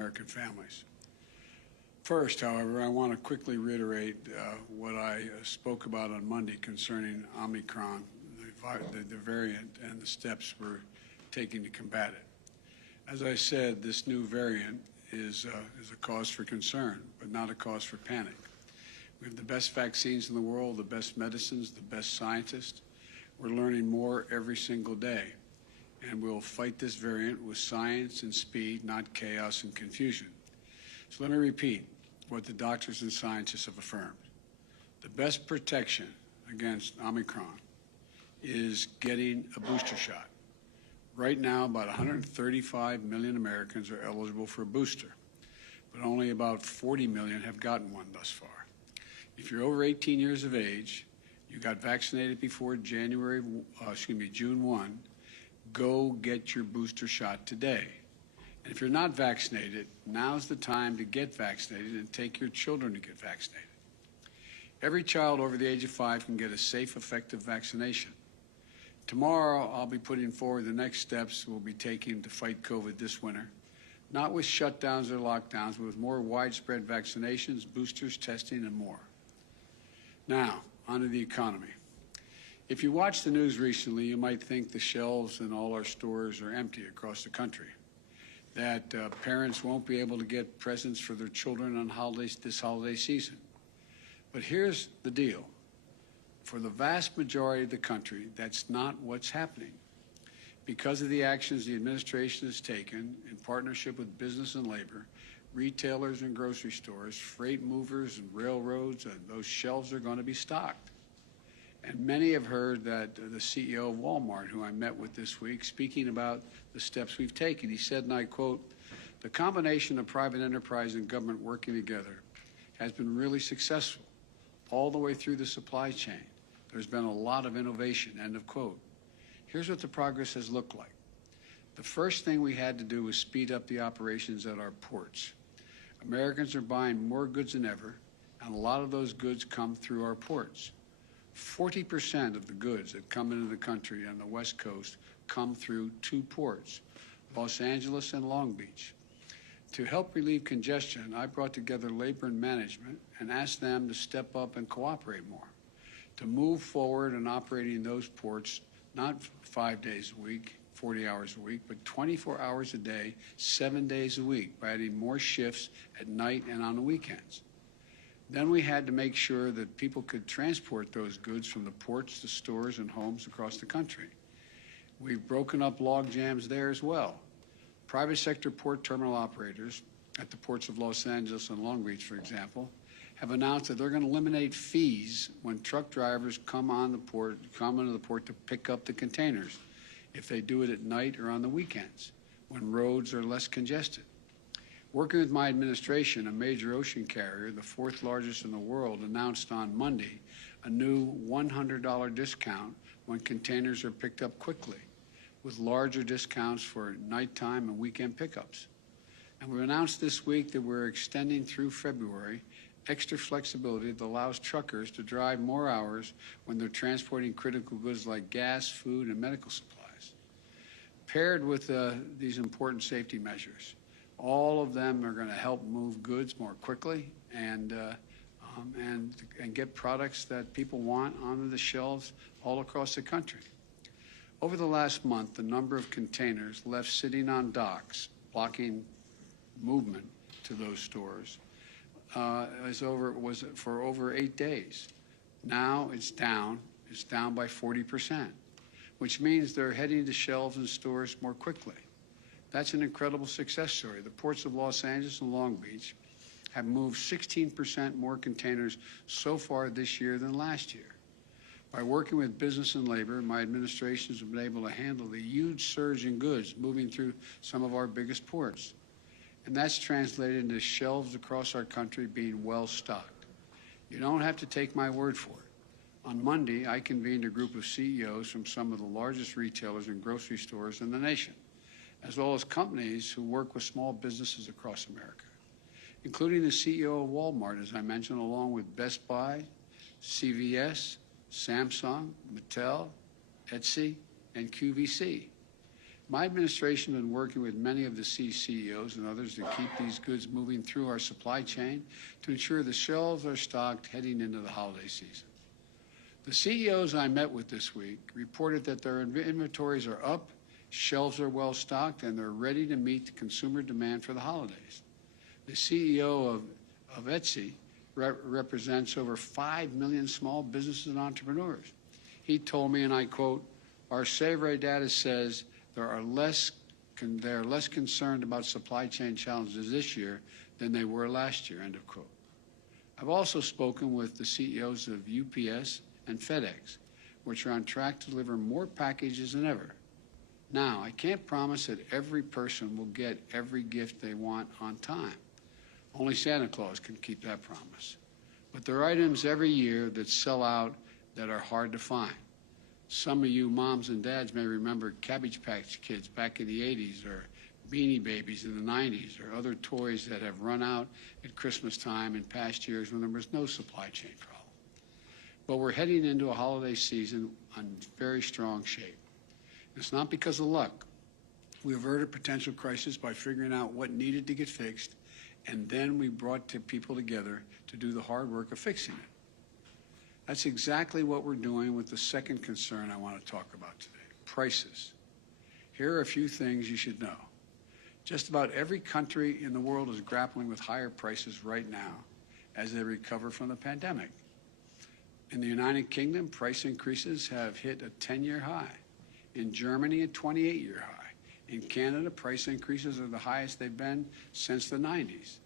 American families. First, however, I want to quickly reiterate what I spoke about on Monday concerning Omicron, the variant, and the steps we're taking to combat it. As I said, this new variant is a cause for concern, but not a cause for panic. We have the best vaccines in the world, the best medicines, the best scientists. We're learning more every single day, and we'll fight this variant with science and speed, not chaos and confusion. So let me repeat what the doctors and scientists have affirmed. The best protection against Omicron is getting a booster shot. Right now, about 135 million Americans are eligible for a booster, but only about 40 million have gotten one thus far. If you're over 18 years of age, you got vaccinated before June 1, go get your booster shot today. And if you're not vaccinated, now's the time to get vaccinated and take your children to get vaccinated. Every child over the age of 5 can get a safe, effective vaccination. Tomorrow, I'll be putting forward the next steps we'll be taking to fight COVID this winter, not with shutdowns or lockdowns, but with more widespread vaccinations, boosters, testing, and more. Now, onto the economy. If you watched the news recently, you might think the shelves in all our stores are empty across the country, that parents won't be able to get presents for their children on this holiday season. But here's the deal. For the vast majority of the country, that's not what's happening. Because of the actions the administration has taken in partnership with business and labor, retailers and grocery stores, freight movers and railroads, and those shelves are going to be stocked. And many have heard that the CEO of Walmart, who I met with this week, speaking about the steps we've taken. He said, and I quote, "The combination of private enterprise and government working together has been really successful all the way through the supply chain. There's been a lot of innovation," end of quote. Here's what the progress has looked like. The first thing we had to do was speed up the operations at our ports. Americans are buying more goods than ever, and a lot of those goods come through our ports. 40% of the goods that come into the country on the West Coast come through 2 ports, Los Angeles and Long Beach. To help relieve congestion, I brought together labor and management and asked them to step up and cooperate more, to move forward in operating those ports, not 5 days a week, 40 hours a week, but 24 hours a day, 7 days a week, by adding more shifts at night and on the weekends. Then we had to make sure that people could transport those goods from the ports to stores and homes across the country. We've broken up log jams there as well. Private sector port terminal operators at the ports of Los Angeles and Long Beach, for example, have announced that they're going to eliminate fees when truck drivers come into the port to pick up the containers, if they do it at night or on the weekends, when roads are less congested. Working with my administration, a major ocean carrier, the 4th largest in the world, announced on Monday a new $100 discount when containers are picked up quickly, with larger discounts for nighttime and weekend pickups. And we announced this week that we're extending through February extra flexibility that allows truckers to drive more hours when they're transporting critical goods like gas, food, and medical supplies. Paired with these important safety measures, all of them are going to help move goods more quickly and get products that people want onto the shelves all across the country. Over the last month, the number of containers left sitting on docks, blocking movement to those stores, was for over 8 days. Now it's down by 40%, which means they're heading to shelves and stores more quickly. That's an incredible success story. The ports of Los Angeles and Long Beach have moved 16% more containers so far this year than last year. By working with business and labor, my administration has been able to handle the huge surge in goods moving through some of our biggest ports. And that's translated into shelves across our country being well stocked. You don't have to take my word for it. On Monday, I convened a group of CEOs from some of the largest retailers and grocery stores in the nation, as well as companies who work with small businesses across America, including the CEO of Walmart, as I mentioned, along with Best Buy, CVS, Samsung, Mattel, Etsy, and QVC. My administration has been working with many of the CEOs and others to keep these goods moving through our supply chain to ensure the shelves are stocked heading into the holiday season. The CEOs I met with this week reported that their inventories are up, shelves are well stocked, and they're ready to meet the consumer demand for the holidays. The CEO of Etsy represents over 5 million small businesses and entrepreneurs. He told me, and I quote, "Our survey data says they are less concerned about supply chain challenges this year than they were last year," end of quote. I've also spoken with the CEOs of UPS and FedEx, which are on track to deliver more packages than ever. Now, I can't promise that every person will get every gift they want on time. Only Santa Claus can keep that promise. But there are items every year that sell out that are hard to find. Some of you moms and dads may remember Cabbage Patch Kids back in the 80s, or Beanie Babies in the 90s, or other toys that have run out at Christmas time in past years when there was no supply chain problem. But we're heading into a holiday season in very strong shape. It's not because of luck. We averted potential crisis by figuring out what needed to get fixed, and then we brought people together to do the hard work of fixing it. That's exactly what we're doing with the second concern I want to talk about today, prices. Here are a few things you should know. Just about every country in the world is grappling with higher prices right now as they recover from the pandemic. In the United Kingdom, price increases have hit a 10-year high. In Germany, a 28-year high. In Canada, price increases are the highest they've been since the 90s.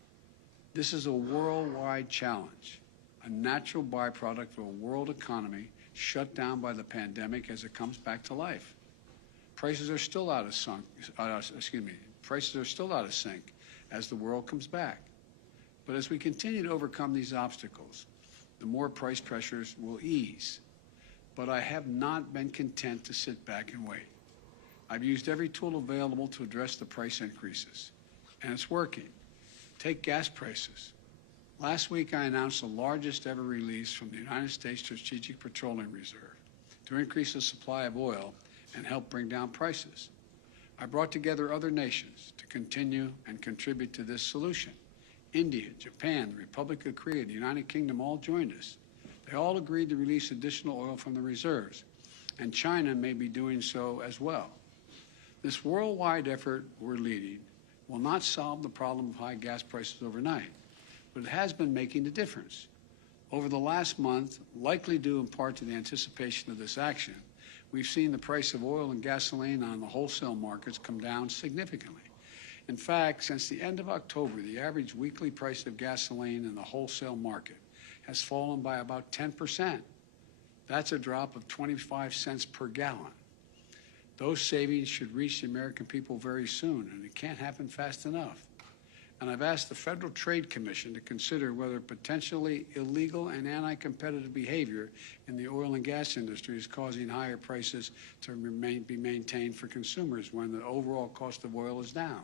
This is a worldwide challenge, a natural byproduct of a world economy shut down by the pandemic as it comes back to life. Prices are still out of sync as the world comes back. But as we continue to overcome these obstacles, the more price pressures will ease. But I have not been content to sit back and wait. I've used every tool available to address the price increases, and it's working. Take gas prices. Last week, I announced the largest ever release from the United States Strategic Petroleum Reserve to increase the supply of oil and help bring down prices. I brought together other nations to continue and contribute to this solution. India, Japan, the Republic of Korea, the United Kingdom all joined us. They all agreed to release additional oil from the reserves, and China may be doing so as well. This worldwide effort we're leading will not solve the problem of high gas prices overnight, but it has been making a difference. Over the last month, likely due in part to the anticipation of this action, we've seen the price of oil and gasoline on the wholesale markets come down significantly. In fact, since the end of October, the average weekly price of gasoline in the wholesale market has fallen by about 10%. That's a drop of 25 cents per gallon. Those savings should reach the American people very soon, and it can't happen fast enough. And I've asked the Federal Trade Commission to consider whether potentially illegal and anti-competitive behavior in the oil and gas industry is causing higher prices to be maintained for consumers when the overall cost of oil is down.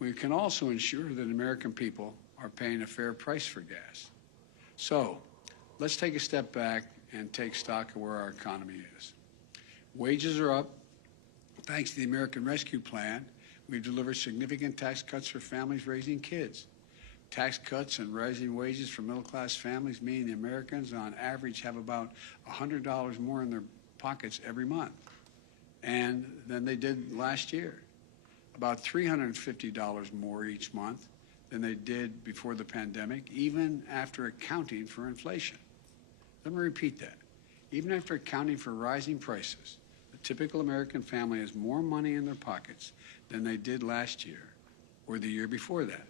We can also ensure that American people are paying a fair price for gas. So let's take a step back and take stock of where our economy is. Wages are up. Thanks to the American Rescue Plan, we've delivered significant tax cuts for families raising kids. Tax cuts and rising wages for middle-class families mean the Americans, on average, have about $100 more in their pockets every month than they did last year. About $350 more each month than they did before the pandemic, even after accounting for inflation. Let me repeat that. Even after accounting for rising prices, the typical American family has more money in their pockets than they did last year or the year before that.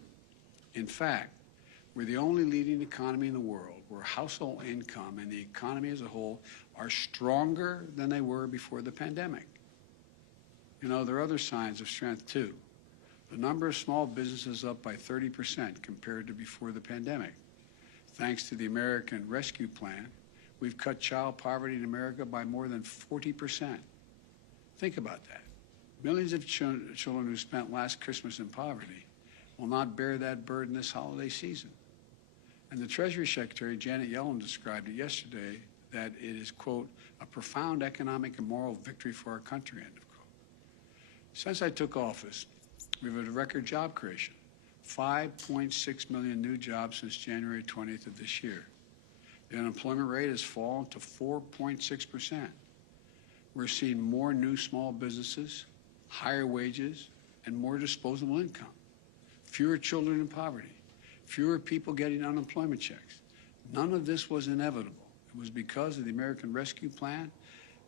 In fact, we're the only leading economy in the world where household income and the economy as a whole are stronger than they were before the pandemic. You know, there are other signs of strength, too. The number of small businesses up by 30% compared to before the pandemic. Thanks to the American Rescue Plan, we've cut child poverty in America by more than 40%. Think about that. Millions of children who spent last Christmas in poverty will not bear that burden this holiday season. And the Treasury Secretary, Janet Yellen, described it yesterday that it is, quote, a profound economic and moral victory for our country, end of quote. Since I took office, we've had a record job creation, 5.6 million new jobs since January 20th of this year. The unemployment rate has fallen to 4.6%. We're seeing more new small businesses, higher wages, and more disposable income. Fewer children in poverty, fewer people getting unemployment checks. None of this was inevitable. It was because of the American Rescue Plan,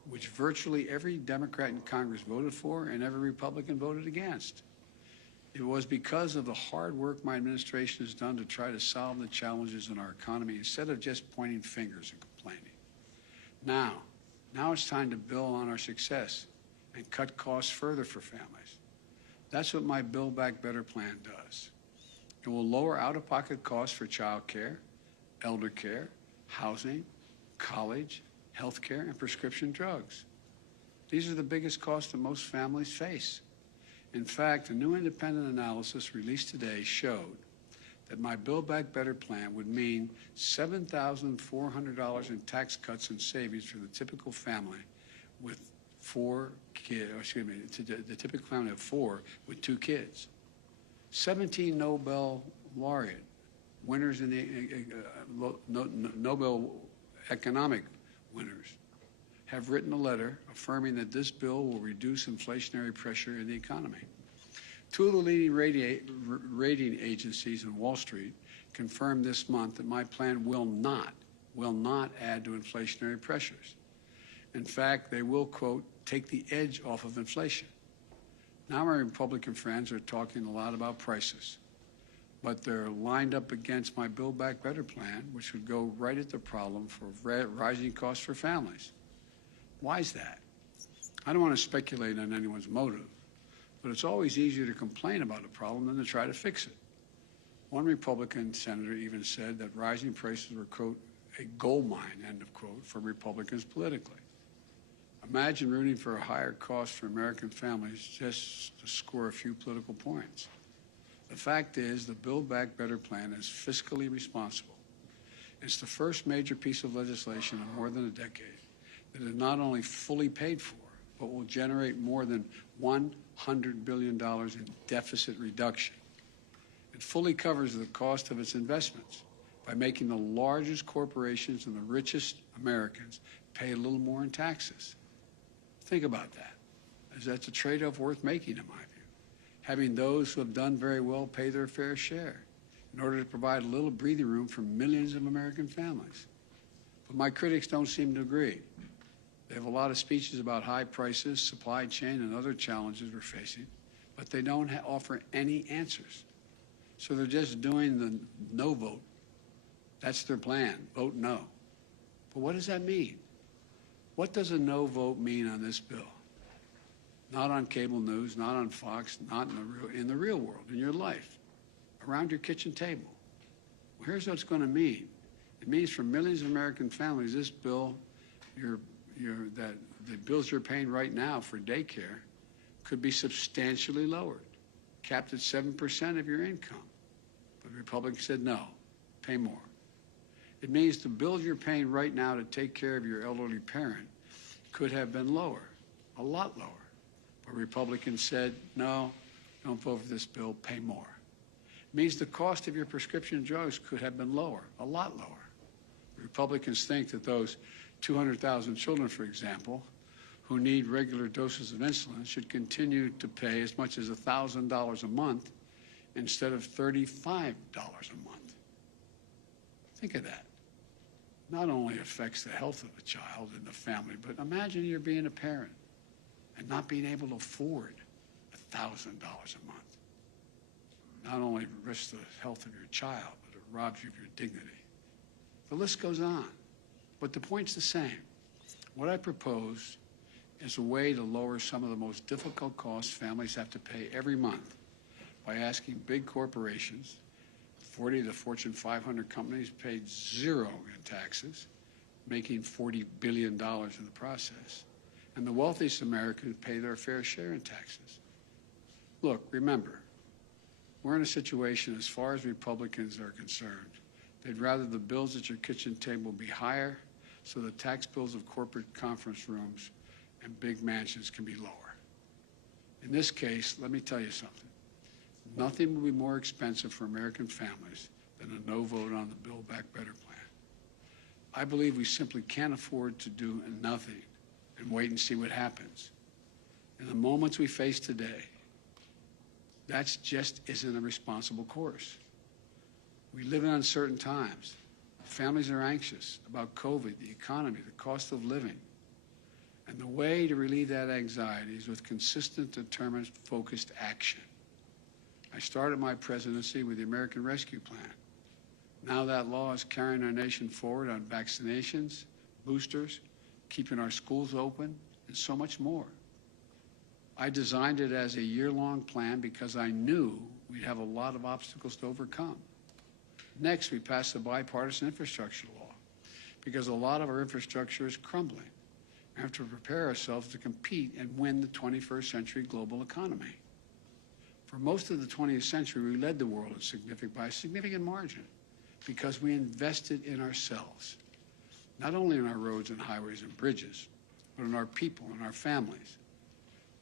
which virtually every Democrat in Congress voted for and every Republican voted against. It was because of the hard work my administration has done to try to solve the challenges in our economy instead of just pointing fingers and complaining. Now it's time to build on our success and cut costs further for families. That's what my Build Back Better plan does. It will lower out-of-pocket costs for child care, elder care, housing, college, health care, and prescription drugs. These are the biggest costs that most families face. In fact, a new independent analysis released today showed that my Build Back Better plan would mean $7,400 in tax cuts and savings for the typical family with the typical family of 4 with 2 kids. 17 Nobel laureate winners in the Nobel economic winners have written a letter affirming that this bill will reduce inflationary pressure in the economy. 2 of the leading rating agencies in Wall Street confirmed this month that my plan will not add to inflationary pressures. In fact, they will, quote, take the edge off of inflation. Now my Republican friends are talking a lot about prices, but they're lined up against my Build Back Better plan, which would go right at the problem for rising costs for families. Why is that? I don't want to speculate on anyone's motive, but it's always easier to complain about a problem than to try to fix it. One Republican senator even said that rising prices were, quote, a gold mine, end of quote, for Republicans politically. Imagine rooting for a higher cost for American families just to score a few political points. The fact is, the Build Back Better plan is fiscally responsible. It's the first major piece of legislation in more than a decade that is not only fully paid for, but will generate more than $100 billion in deficit reduction. It fully covers the cost of its investments by making the largest corporations and the richest Americans pay a little more in taxes. Think about that. That's a trade-off worth making, in my view. Having those who have done very well pay their fair share in order to provide a little breathing room for millions of American families. But my critics don't seem to agree. They have a lot of speeches about high prices, supply chain, and other challenges we're facing, but they don't offer any answers. So they're just doing the no vote. That's their plan, vote no. But what does that mean? What does a no vote mean on this bill? Not on cable news, not on Fox, not in the real world, in your life, around your kitchen table. Well, here's what it's going to mean. It means for millions of American families, this bill, that the bills you're paying right now for daycare could be substantially lowered, capped at 7% of your income. But the Republicans said no, pay more. It means the bills you're paying right now to take care of your elderly parent could have been lower, a lot lower. But Republicans said, no, don't vote for this bill, pay more. It means the cost of your prescription drugs could have been lower, a lot lower. Republicans think that those 200,000 children, for example, who need regular doses of insulin should continue to pay as much as $1,000 a month instead of $35 a month. Think of that. Not only affects the health of the child and the family, but imagine you're being a parent and not being able to afford $1,000 a month. Not only risks the health of your child, but it robs you of your dignity. The list goes on, but the point's the same. What I propose is a way to lower some of the most difficult costs families have to pay every month by asking big corporations, 40 of the Fortune 500 companies paid zero in taxes, making $40 billion in the process. And the wealthiest Americans pay their fair share in taxes. Look, remember, we're in a situation, as far as Republicans are concerned, they'd rather the bills at your kitchen table be higher so the tax bills of corporate conference rooms and big mansions can be lower. In this case, let me tell you something. Nothing will be more expensive for American families than a no vote on the Build Back Better plan. I believe we simply can't afford to do nothing and wait and see what happens. In the moments we face today, that just isn't a responsible course. We live in uncertain times. Families are anxious about COVID, the economy, the cost of living. And the way to relieve that anxiety is with consistent, determined, focused action. I started my presidency with the American Rescue Plan. Now that law is carrying our nation forward on vaccinations, boosters, keeping our schools open, and so much more. I designed it as a year-long plan because I knew we'd have a lot of obstacles to overcome. Next, we passed the bipartisan infrastructure law because a lot of our infrastructure is crumbling. We have to prepare ourselves to compete and win the 21st century global economy. For most of the 20th century, we led the world by a significant margin because we invested in ourselves, not only in our roads and highways and bridges, but in our people and our families.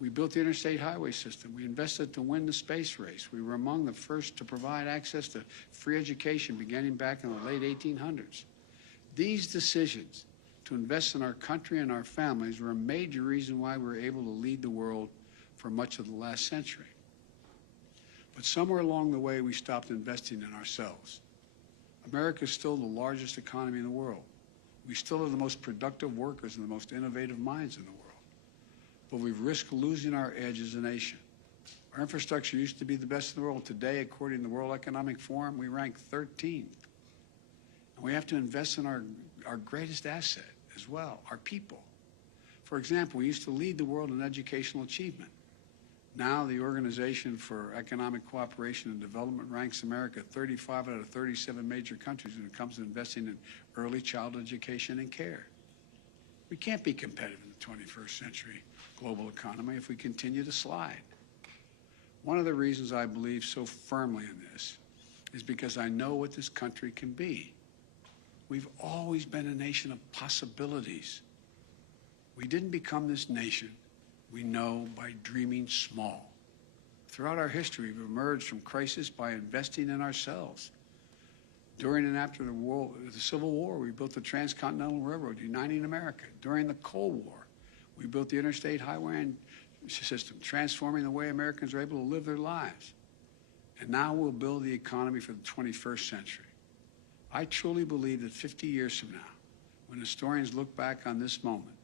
We built the interstate highway system. We invested to win the space race. We were among the first to provide access to free education beginning back in the late 1800s. These decisions to invest in our country and our families were a major reason why we were able to lead the world for much of the last century. But somewhere along the way, we stopped investing in ourselves. America is still the largest economy in the world. We still have the most productive workers and the most innovative minds in the world. But we've risked losing our edge as a nation. Our infrastructure used to be the best in the world. Today, according to the World Economic Forum, we rank 13th. And we have to invest in our greatest asset as well, our people. For example, we used to lead the world in educational achievement. Now the Organization for Economic Cooperation and Development ranks America 35 out of 37 major countries when it comes to investing in early childhood education and care. We can't be competitive in the 21st century global economy if we continue to slide. One of the reasons I believe so firmly in this is because I know what this country can be. We've always been a nation of possibilities. We didn't become this nation, we know, by dreaming small. Throughout our history, we've emerged from crisis by investing in ourselves. During and after the Civil War, we built the Transcontinental Railroad, uniting America. During the Cold War, we built the interstate highway system, transforming the way Americans are able to live their lives. And now we'll build the economy for the 21st century. I truly believe that 50 years from now, when historians look back on this moment,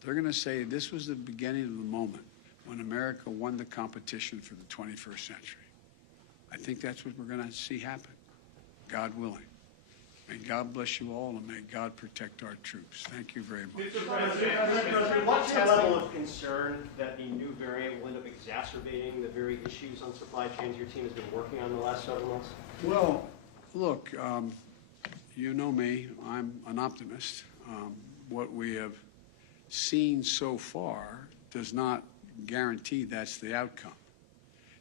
they're going to say this was the beginning of the moment when America won the competition for the 21st century. I think that's what we're going to see happen, God willing. May God bless you all, and may God protect our troops. Thank you very much. Mr. President, what's your level of concern that the new variant will end up exacerbating the very issues on supply chains your team has been working on the last several months? Well, look, you know me, I'm an optimist. What we have seen so far does not guarantee that's the outcome.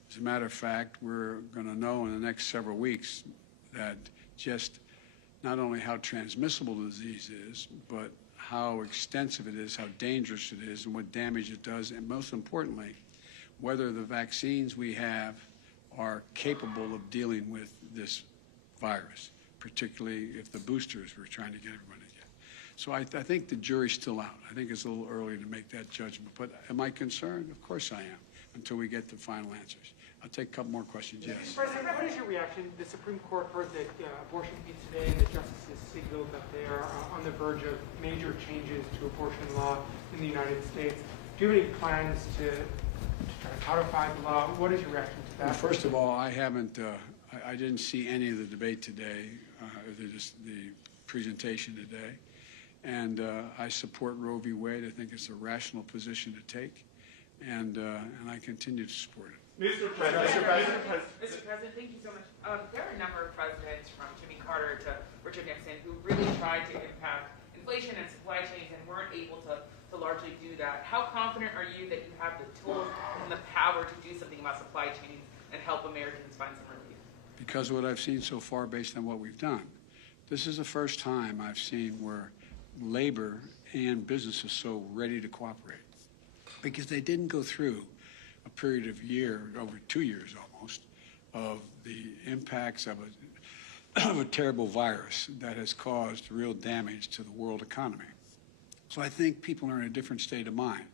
As a matter of fact, we're going to know in the next several weeks that just not only how transmissible the disease is, but how extensive it is, how dangerous it is, and what damage it does, and most importantly, whether the vaccines we have are capable of dealing with this virus, particularly if the boosters we're trying to get everybody to get. So I think the jury's still out. I think it's a little early to make that judgment. But am I concerned? Of course I am, until we get the final answers. I'll take a couple more questions. Yes. President, what is your reaction? The Supreme Court heard that abortion peaks today, and the justices signaled that they are on the verge of major changes to abortion law in the United States. Do you have any plans to try to codify the law? What is your reaction to that? Well, first of all, I haven't. I didn't see any of the debate today, the presentation today, and I support Roe v. Wade. I think it's a rational position to take, and I continue to support it. Mr. President, thank you so much. There are a number of presidents, from Jimmy Carter to Richard Nixon, who really tried to impact inflation and supply chains and weren't able to largely do that. How confident are you that you have the tools and the power to do something about supply chains and help Americans find some relief? Because of what I've seen so far based on what we've done. This is the first time I've seen where labor and business is so ready to cooperate, because they didn't go through a period of over 2 years almost, of the impacts of a terrible virus that has caused real damage to the world economy. So I think people are in a different state of mind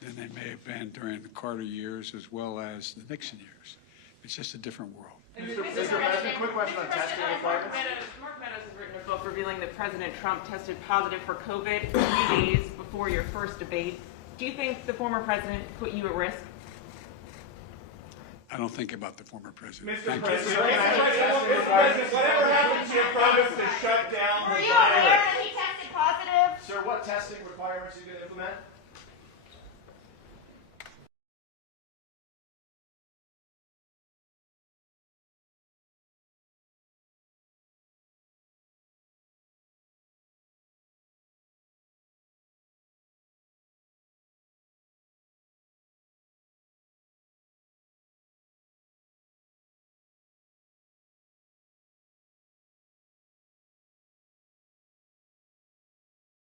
than they may have been during the Carter years as well as the Nixon years. It's just a different world. Mr. President, quick question on testing requirements. Mark Meadows has written a book revealing that President Trump tested positive for COVID a few days before your first debate. Do you think the former president put you at risk? I don't think about the former president. Mr. Thank you. President, whatever happened to your promise to shut down Were the you aware virus? that he tested positive? Sir, what testing requirements are you going to implement?